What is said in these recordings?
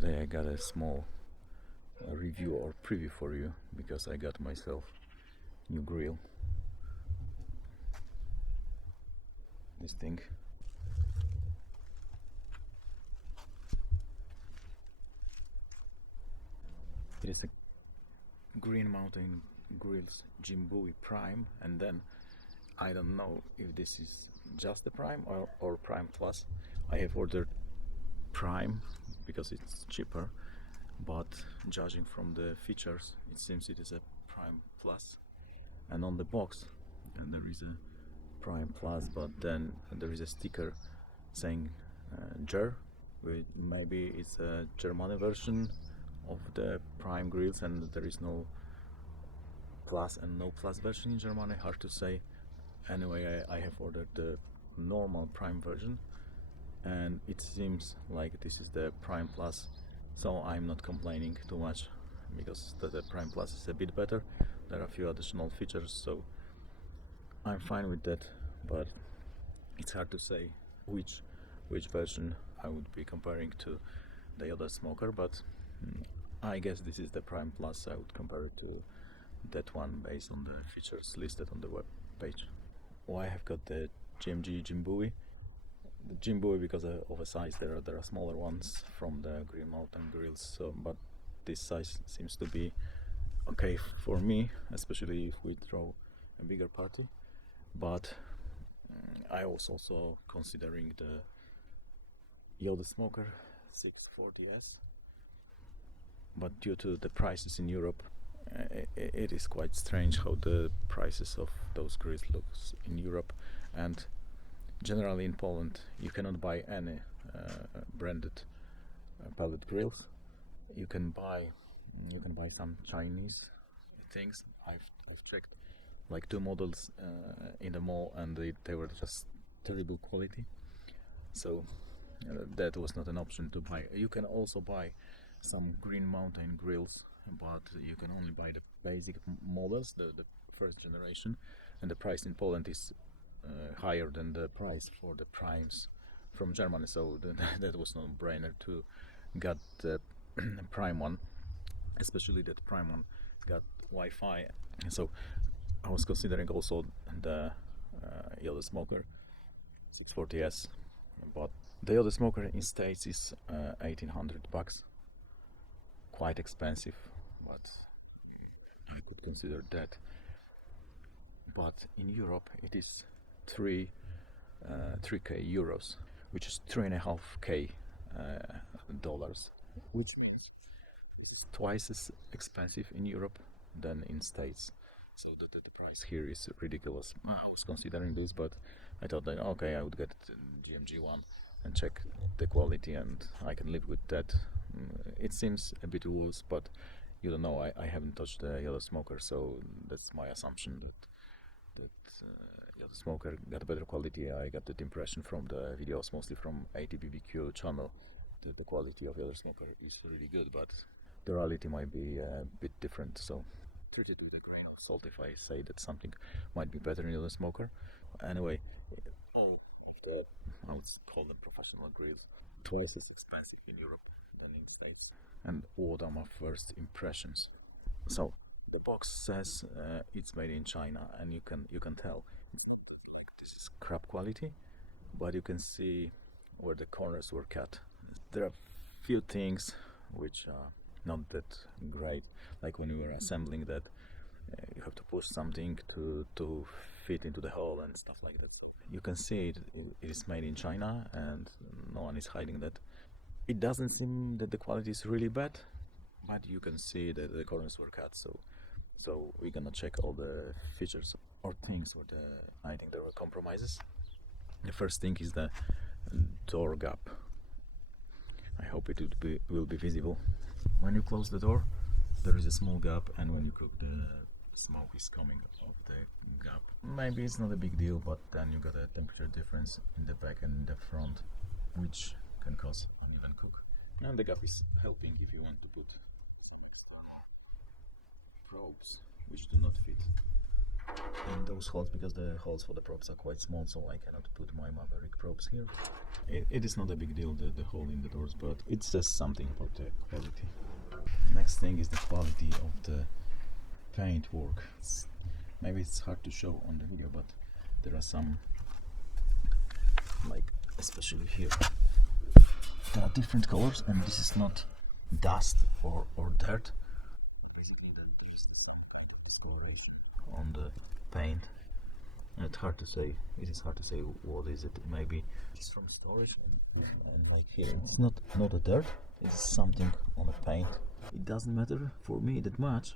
Today I got a small review or preview for you because I got myself new grill. This thing. It is a Green Mountain Grills Jim Bowie Prime, and then I don't know if this is just the Prime or Prime Plus. I have ordered Prime because it's cheaper, but judging from the features it seems it is a Prime Plus. And on the box there is a Prime Plus, but then there is a sticker saying GER, which maybe it's a German version of the Prime grills, and there is no Plus and no Plus version in Germany, hard to say. Anyway, I have ordered the normal Prime version, and it seems like this is the Prime Plus, so I'm not complaining too much because the Prime Plus is a bit better. There are a few additional features, so I'm fine with that, but it's hard to say which version I would be comparing to the other smoker, but I guess this is the Prime Plus. I would compare it to that one based on the features listed on the web page. I have got the GMG Jim Bowie. The Jim Bowie, because of a size, there are smaller ones from the Green Mountain grills, so, but this size seems to be okay for me, especially if we throw a bigger party. But I was also considering the Yoda Smoker 640S, but due to the prices in Europe, it is quite strange how the prices of those grills looks in Europe, and generally in Poland you cannot buy any branded pellet grills. You can buy some Chinese things. I've checked like two models in the mall, and they were just terrible quality, so that was not an option to buy. You can also buy some Green Mountain grills, but you can only buy the basic models, the first generation, and the price in Poland is higher than the price for the primes from Germany, so that was no brainer to get the Prime one, especially that Prime one got Wi-Fi. So I was considering also the Yoda Smoker 640S, but the Yoda Smoker in States is $1,800, quite expensive, but I could consider that. But in Europe it is 3k euros, which is 3.5k dollars, which means it's twice as expensive in Europe than in States. So the price here is ridiculous. I was considering this, but I thought that okay, I would get the GMG one and check the quality, and I can live with that. It seems a bit worse, but you don't know. I haven't touched the Yoda Smoker, so that's my assumption that Yoda Smoker got better quality. I got that impression from the videos, mostly from ATBBQ channel. The quality of Yoda Smoker is really good, but the reality might be a bit different. So treat it with a grain of salt if I say that something might be better in Yoda Smoker. Anyway, all of the, I would call them professional grills, twice as expensive in Europe than in the States. And what are my first impressions? So the box says it's made in China, and you can tell this is crap quality, but you can see where the corners were cut. There are few things which are not that great, like when we were assembling that you have to push something to fit into the hole and stuff like that. You can see it is made in China, and no one is hiding that. It doesn't seem that the quality is really bad, but you can see that the corners were cut, so we're gonna check all the features or things where I think there were compromises. The first thing is the door gap. I hope it will be visible. When you close the door, there is a small gap, and when you cook, the smoke is coming off the gap. Maybe it's not a big deal, but then you got a temperature difference in the back and in the front, which can cause uneven cook. And the gap is helping if you want to put probes which do not fit in those holes, because the holes for the probes are quite small, so I cannot put my Maverick probes here. it is not a big deal, the hole in the doors, but it says something about the quality. Next thing is the quality of the paint work. Maybe it's hard to show on the video, but there are some, like especially here, there are different colors, and this is not dust or dirt. Basically, there's coloration on the paint. And it's hard to say. It is hard to say what is it. Maybe it's from storage, and like here, it's not a dirt. It's something on the paint. It doesn't matter for me that much,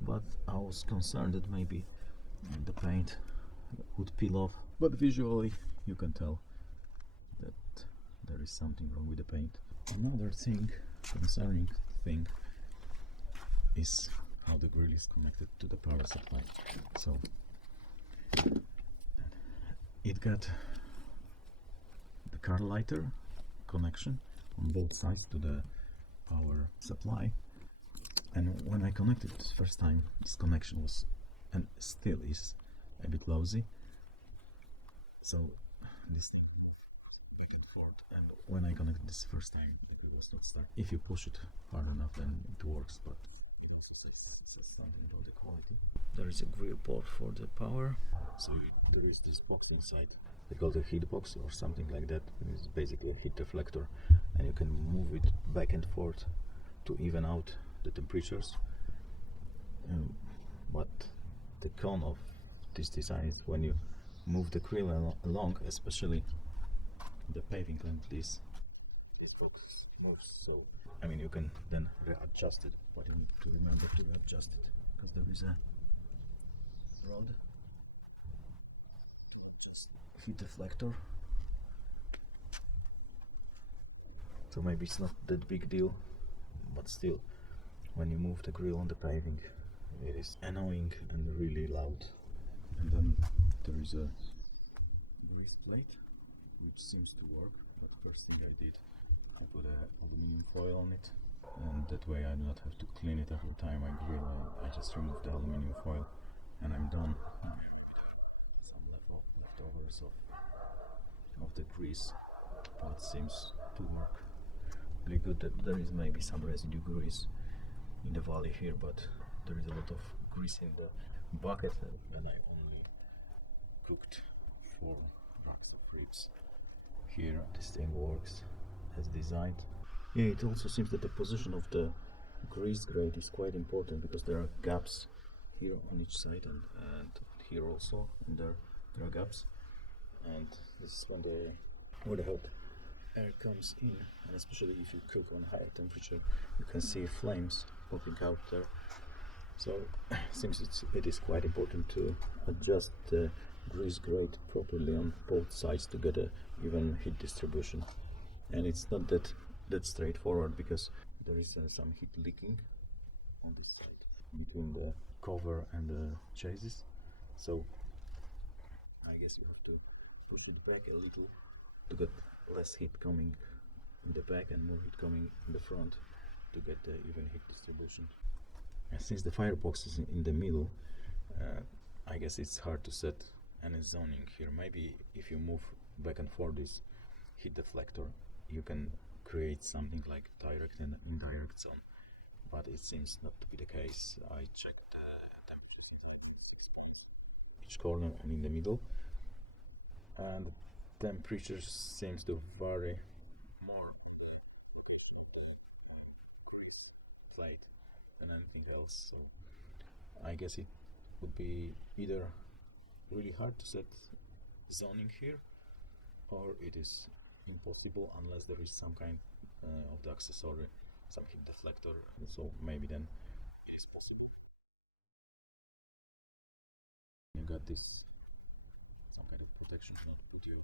but I was concerned that maybe the paint would peel off. But visually, you can tell that there is something wrong with the paint. Another concerning thing is how the grill is connected to the power supply. So it got the car lighter connection on both sides to the power supply, and when I connected this first time, this connection was, and still is, a bit lousy. So this back and forth, and when I connected this first time, it was not start. If you push it hard enough, then it works, but it says something about the quality. There is a grill port for the power, so there is this box inside. They call it a heat box or something like that. It's basically a heat deflector, and you can move it back and forth to even out the temperatures. But the con of this design is when you move the grill along, especially the paving like this box moves. So I mean, you can then readjust it, but you need to remember to readjust it because there is a rod, heat deflector. So maybe it's not that big deal, but still, when you move the grill on the paving, it is annoying and really loud. And then there is a grease plate, which seems to work. But first thing I did, I put a aluminum foil on it, and that way I do not have to clean it every time I grill. I just remove the aluminum foil, and I'm done. Some leftovers of the grease, but it seems to work really good. That there is maybe some residue grease in the valley here, but there is a lot of grease in the bucket, and I only cooked 4 racks of ribs. Here this thing works as designed. Yeah, it also seems that the position of the grease grate is quite important because there are gaps here on each side and here also, and there are gaps, and this is where the hot air comes in, and especially if you cook on higher temperature, you can see flames popping out there. So seems it is quite important to adjust the grease grate properly on both sides to get a even heat distribution. And it's not that straightforward because there is some heat leaking on this side between the cover and the chassis. So I guess you have to push it back a little to get less heat coming in the back and more heat coming in the front to get the even heat distribution. And since the firebox is in the middle, I guess it's hard to set any zoning here. Maybe if you move back and forth this heat deflector, you can create something like direct and indirect zone, but it seems not to be the case. I checked the temperature each corner and in the middle, and the temperature seems to vary more plate than anything else. So I guess it would be either really hard to set zoning here, or it is impossible unless there is some kind of the accessory, some heat deflector. So maybe then it is possible. You got this some kind of protection not to put your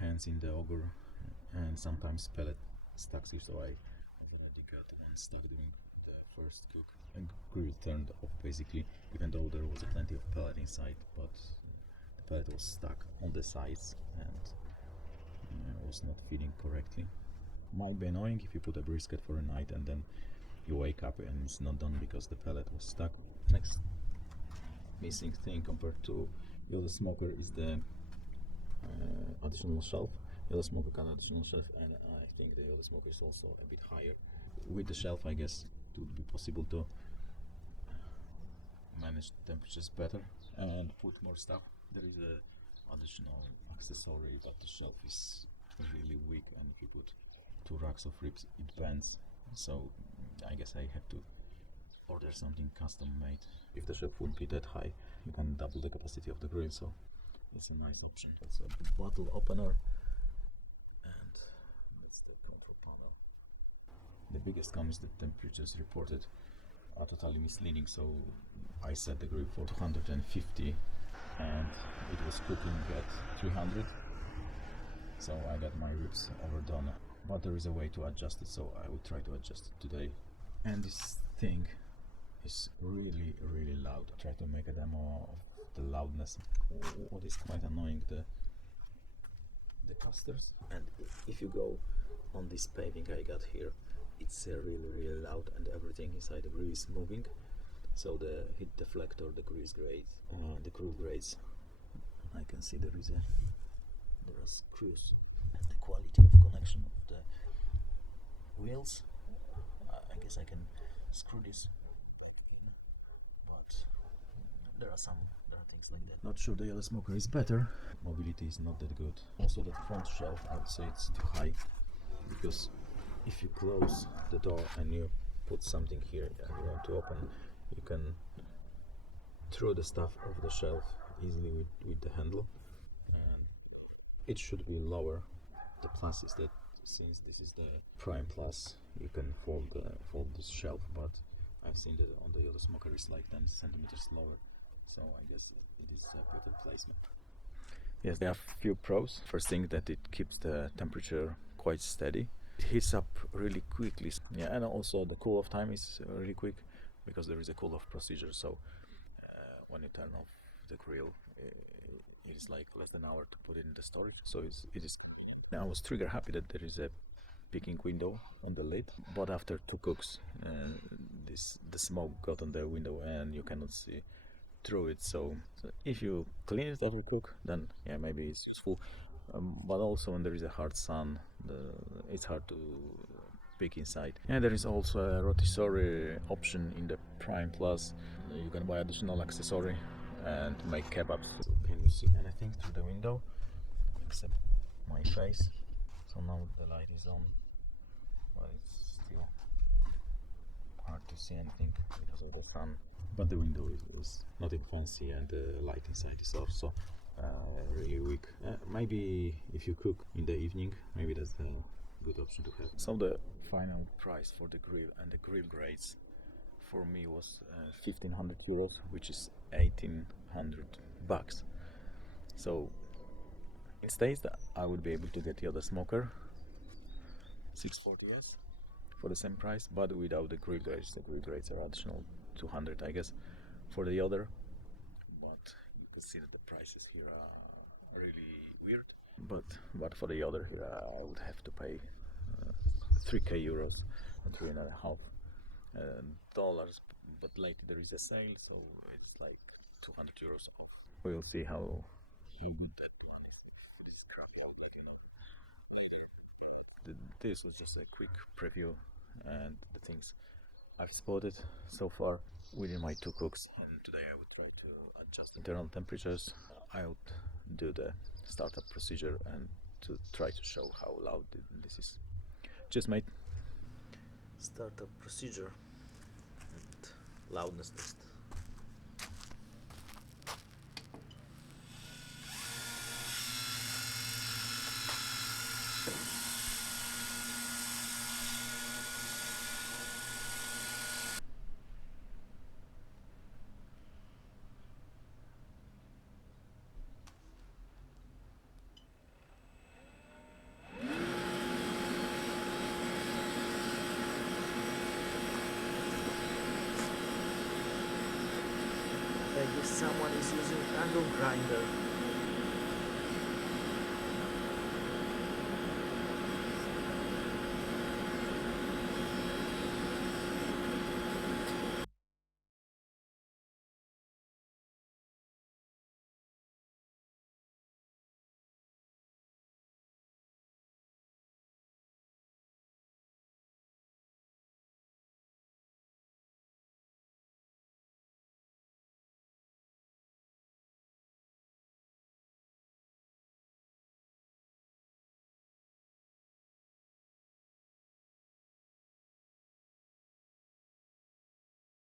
hands in the auger, and sometimes pellet stuck here, so I already got one stuck during the first cook and grill turned off basically, even though there was plenty of pellet inside, but the pellet was stuck on the sides and was not feeding correctly. Might be annoying if you put a brisket for a night and then you wake up and it's not done because the pellet was stuck. Next missing thing compared to the other smoker is the additional shelf. yellow smoker can additional shelf, and I think the yellow smoker is also a bit higher. With the shelf, I guess it would be possible to manage temperatures better and put more stuff. There is a additional accessory, but the shelf is really weak, and if you put 2 racks of ribs, it bends. So I guess I have to order something custom made. If the shelf would be that high, you can double the capacity of the grill, so it's a nice option. It's a bottle opener, and that's the control panel. The biggest con is the temperatures reported are totally misleading. So I set the grill for 250 and it was cooking at 300. So I got my ribs overdone, but there is a way to adjust it, so I will try to adjust it today. And this thing is really loud. I try to make a demo of the loudness. What is quite annoying, the casters. And if you go on this paving I got here, it's really loud, and everything inside the grill is moving. So the heat deflector, the grease grate, the crew grates, I can see there are screws, and the quality of connection of the wheels. I guess I can screw this in, but there are things like that. Not sure the yellow smoker is better. Mobility is not that good. Also the front shelf, I would say it's too high, because if you close the door and you put something here and you want to open, you can throw the stuff off the shelf easily with the handle. And it should be lower. The plus is that since this is the Prime Plus, you can fold this shelf, but I've seen that on the yellow smoker is like 10 centimeters lower, so I guess it is a better placement. Yes, there are a few pros. First thing, that it keeps the temperature quite steady. It heats up really quickly. Yeah, and also the cool off time is really quick, because there is a cool off procedure. So when you turn off the grill, it is like less than an hour to put it in the storage. So it is. I was trigger happy that there is a peeking window on the lid, but after 2 cooks, the smoke got on the window and you cannot see through it. So if you clean it after cook, then yeah, maybe it's useful. But also when there is a hard sun, it's hard to peek inside. And there is also a rotisserie option in the Prime Plus. You can buy additional accessory and make kebabs. So can you see anything through the window except my face? So now the light is on, but it's still hard to see anything because of the sun. But the window is nothing fancy, and the light inside is also really weak. Maybe if you cook in the evening, maybe that's a good option to have. So the final price for the grill and the grill grates for me was 1500 euros, which is 1800 bucks. So it states that I would be able to get the other smoker 640 yes, for the same price, but without the grill grates. The grill grates are additional 200, I guess, for the other. But you can see that the prices here are really weird. But for the other here, I would have to pay 3k euros and $3.5 dollars. But later there is a sale, so it's like 200 euros off. We'll see how good that one is crap out, like, you know. This was just a quick preview and the things I've spotted so far within my 2 cooks. And today I would try to adjust internal temperatures. I would do the startup procedure and to try to show how loud this is. Just made startup procedure and loudness test. I guess someone is using angle grinder.